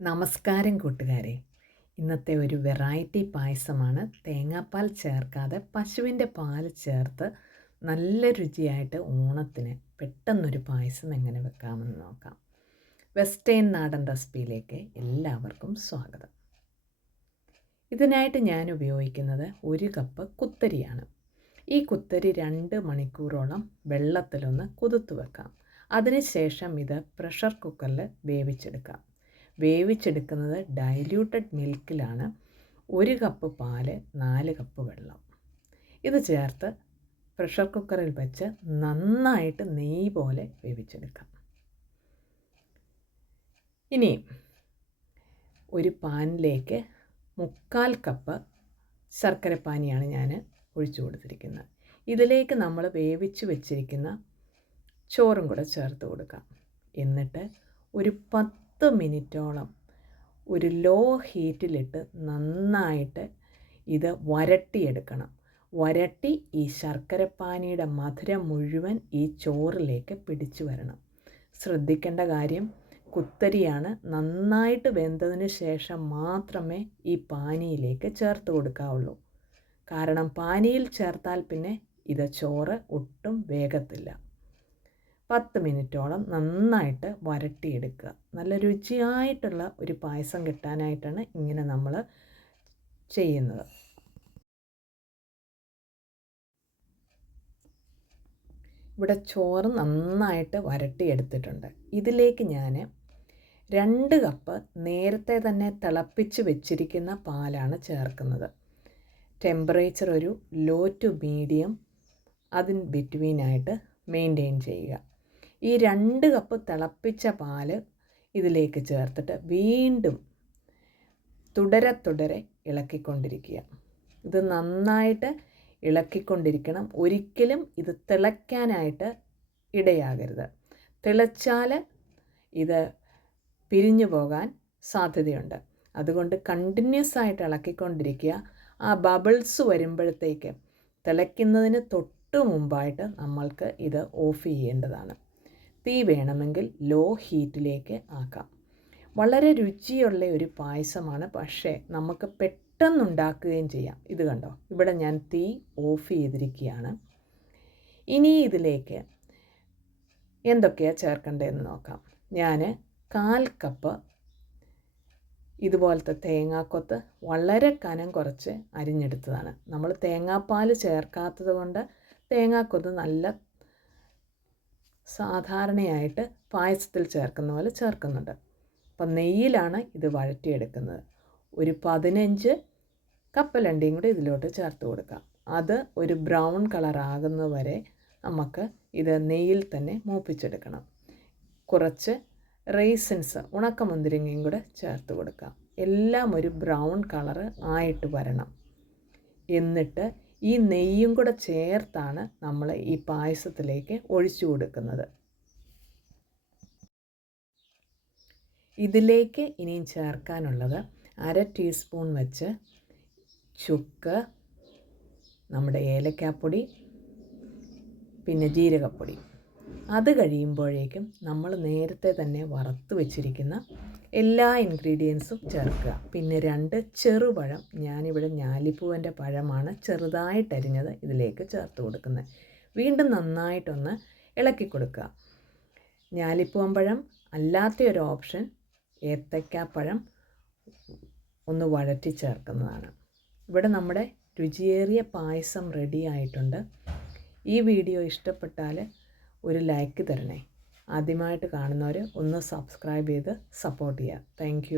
നമസ്കാരം കൂട്ടുകാരെ. ഇന്നത്തെ ഒരു വെറൈറ്റി പായസമാണ്. തേങ്ങാപ്പാൽ ചേർക്കാതെ പശുവിന്റെ പാൽ ചേർത്ത് നല്ല രുചിയായിട്ട് ഓണത്തിന് പെട്ടെന്നൊരു പായസം എങ്ങനെ വെക്കാമെന്ന് നോക്കാം. വെസ്റ്റേൺ നാടൻ റെസിപ്പിയിലേക്ക് എല്ലാവർക്കും സ്വാഗതം. ഇതിനായിട്ട് ഞാൻ ഉപയോഗിക്കുന്നത് ഒരു കപ്പ് കുത്തരിയാണ്. ഈ കുത്തരി രണ്ട് മണിക്കൂറോളം വെള്ളത്തിലൊന്ന് കുതിർത്ത് വെക്കാം. അതിനുശേഷം ഇത് പ്രഷർ കുക്കറിൽ വേവിച്ചെടുക്കാം. വേവിച്ചെടുക്കുന്നത് ഡൈല്യൂട്ടഡ് മിൽക്കിലാണ് ഒരു കപ്പ് പാൽ നാല് കപ്പ് വെള്ളം. ഇത് ചേർത്ത് പ്രഷർ കുക്കറിൽ വെച്ച് നന്നായിട്ട് നെയ്യ് പോലെ വേവിച്ചെടുക്കാം. ഇനി ഒരു പാനിലേക്ക് മുക്കാൽ കപ്പ് ശർക്കരപ്പാനിയാണ് ഞാൻ ഒഴിച്ചു കൊടുത്തിരിക്കുന്നത്. ഇതിലേക്ക് നമ്മൾ വേവിച്ച് വെച്ചിരിക്കുന്ന ചോറും കൂടെ ചേർത്ത് കൊടുക്കാം. എന്നിട്ട് ഒരു പത്ത് മിനിറ്റോളം ഒരു ലോ ഹീറ്റിലിട്ട് നന്നായിട്ട് ഇത് വരട്ടിയെടുക്കണം. വരട്ടി ഈ ശർക്കരപ്പാനിയുടെ മധുരം മുഴുവൻ ഈ ചോറിലേക്ക് പിടിച്ചു വരണം. ശ്രദ്ധിക്കേണ്ട കാര്യം കുത്തരിയാണ് നന്നായിട്ട് വെന്തതിന് ശേഷം മാത്രമേ ഈ പാനിയിലേക്ക് ചേർത്ത് കൊടുക്കാവുള്ളൂ. കാരണം പാനിയിൽ ചേർത്താൽ പിന്നെ ഇത് ചോറ് ഒട്ടും വേഗത്തില്ല. പത്ത് മിനിറ്റോളം നന്നായിട്ട് വരട്ടിയെടുക്കുക. നല്ല രുചിയായിട്ടുള്ള ഒരു പായസം കിട്ടാനായിട്ടാണ് ഇങ്ങനെ നമ്മൾ ചെയ്യുന്നത്. ഇവിടെ ചോറ് നന്നായിട്ട് വരട്ടിയെടുത്തിട്ടുണ്ട്. ഇതിലേക്ക് ഞാൻ രണ്ട് കപ്പ് നേരത്തെ തന്നെ തിളപ്പിച്ച് വെച്ചിരിക്കുന്ന പാലാണ് ചേർക്കുന്നത്. ടെമ്പറേച്ചർ ഒരു ലോ ടു മീഡിയം അതിന് ബിറ്റ്വീനായിട്ട് മെയിന്റെയിൻ ചെയ്യുക. ഈ രണ്ട് കപ്പ് തിളപ്പിച്ച പാൽ ഇതിലേക്ക് ചേർത്തിട്ട് വീണ്ടും തുടരെ തുടരെ ഇളക്കിക്കൊണ്ടിരിക്കുക. ഇത് നന്നായിട്ട് ഇളക്കിക്കൊണ്ടിരിക്കണം. ഒരിക്കലും ഇത് തിളയ്ക്കാനായിട്ട് ഇടയാകരുത്. തിളച്ചാൽ ഇത് പിരിഞ്ഞു പോകാൻ സാധ്യതയുണ്ട്. അതുകൊണ്ട് കണ്ടിന്യൂസ് ആയിട്ട് ഇളക്കിക്കൊണ്ടിരിക്കുക. ആ ബബിൾസ് വരുമ്പോഴത്തേക്ക് തിളയ്ക്കുന്നതിന് തൊട്ട് മുമ്പായിട്ട് നമ്മൾക്ക് ഇത് ഓഫ് ചെയ്യേണ്ടതാണ്. തീ വേണമെങ്കിൽ ലോ ഹീറ്റിലേക്ക് ആക്കാം. വളരെ രുചിയുള്ള ഒരു പായസമാണ്. പക്ഷേ നമുക്ക് പെട്ടെന്നുണ്ടാക്കുകയും ചെയ്യാം. ഇത് കണ്ടോ? ഇവിടെ ഞാൻ തീ ഓഫ് ചെയ്തിരിക്കുകയാണ്. ഇനി ഇതിലേക്ക് എന്തൊക്കെയാണ് ചേർക്കേണ്ടതെന്ന് നോക്കാം. ഞാൻ കാൽ കപ്പ് ഇതുപോലത്തെ തേങ്ങാക്കൊത്ത് വളരെ കനം കുറച്ച് അരിഞ്ഞെടുത്തതാണ്. നമ്മൾ തേങ്ങാപ്പാൽ ചേർക്കാത്തത് കൊണ്ട് തേങ്ങാക്കൊത്ത് നല്ല സാധാരണയായിട്ട് പായസത്തിൽ ചേർക്കുന്ന പോലെ ചേർക്കുന്നുണ്ട്. അപ്പം നെയ്യിലാണ് ഇത് വഴറ്റിയെടുക്കുന്നത്. ഒരു പതിനഞ്ച് കപ്പലണ്ടിയും കൂടി ഇതിലോട്ട് ചേർത്ത് കൊടുക്കാം. അത് ഒരു ബ്രൗൺ കളർ വരെ നമുക്ക് ഇത് നെയ്യിൽ തന്നെ മൂപ്പിച്ചെടുക്കണം. കുറച്ച് റേസിൻസ് ഉണക്കമുന്തിരിങ്ങയും കൂടെ ചേർത്ത് കൊടുക്കാം. എല്ലാം ഒരു ബ്രൗൺ കളർ ആയിട്ട് വരണം. എന്നിട്ട് ഈ നെയ്യും കൂടെ ചേർത്താണ് നമ്മൾ ഈ പായസത്തിലേക്ക് ഒഴിച്ചു കൊടുക്കുന്നത്. ഇതിലേക്ക് ഇനിയും ചേർക്കാനുള്ളത് അര ടീസ്പൂൺ വെച്ച് ചുക്ക് നമ്മുടെ ഏലക്കാപ്പൊടി പിന്നെ ജീരകപ്പൊടി. അത് കഴിയുമ്പോഴേക്കും നമ്മൾ നേരത്തെ തന്നെ വറുത്ത് വെച്ചിരിക്കുന്ന എല്ലാ ഇൻഗ്രീഡിയൻസും ചേർക്കുക. പിന്നെ രണ്ട് ചെറുപഴം ഞാനിവിടെ ഞാലിപ്പൂവന്റെ പഴമാണ് ചെറുതായിട്ടരിഞ്ഞത് ഇതിലേക്ക് ചേർത്ത് കൊടുക്കുന്നത്. വീണ്ടും നന്നായിട്ടൊന്ന് ഇളക്കി കൊടുക്കുക. ഞാലിപ്പൂവൻ പഴം അല്ലാത്ത ഒരു ഓപ്ഷൻ ഏത്തക്കാപ്പഴം ഒന്ന് വഴറ്റി ചേർക്കുന്നതാണ്. ഇവിടെ നമ്മുടെ രുചിയേറിയ പായസം റെഡി ആയിട്ടുണ്ട്. ഈ വീഡിയോ ഇഷ്ടപ്പെട്ടാൽ ഒരു ലൈക്ക് തരണേ. ആദ്യമായിട്ട് കാണുന്നവർ ഒന്ന് സബ്സ്ക്രൈബ് ചെയ്ത് സപ്പോർട്ട് ചെയ്യുക താങ്ക്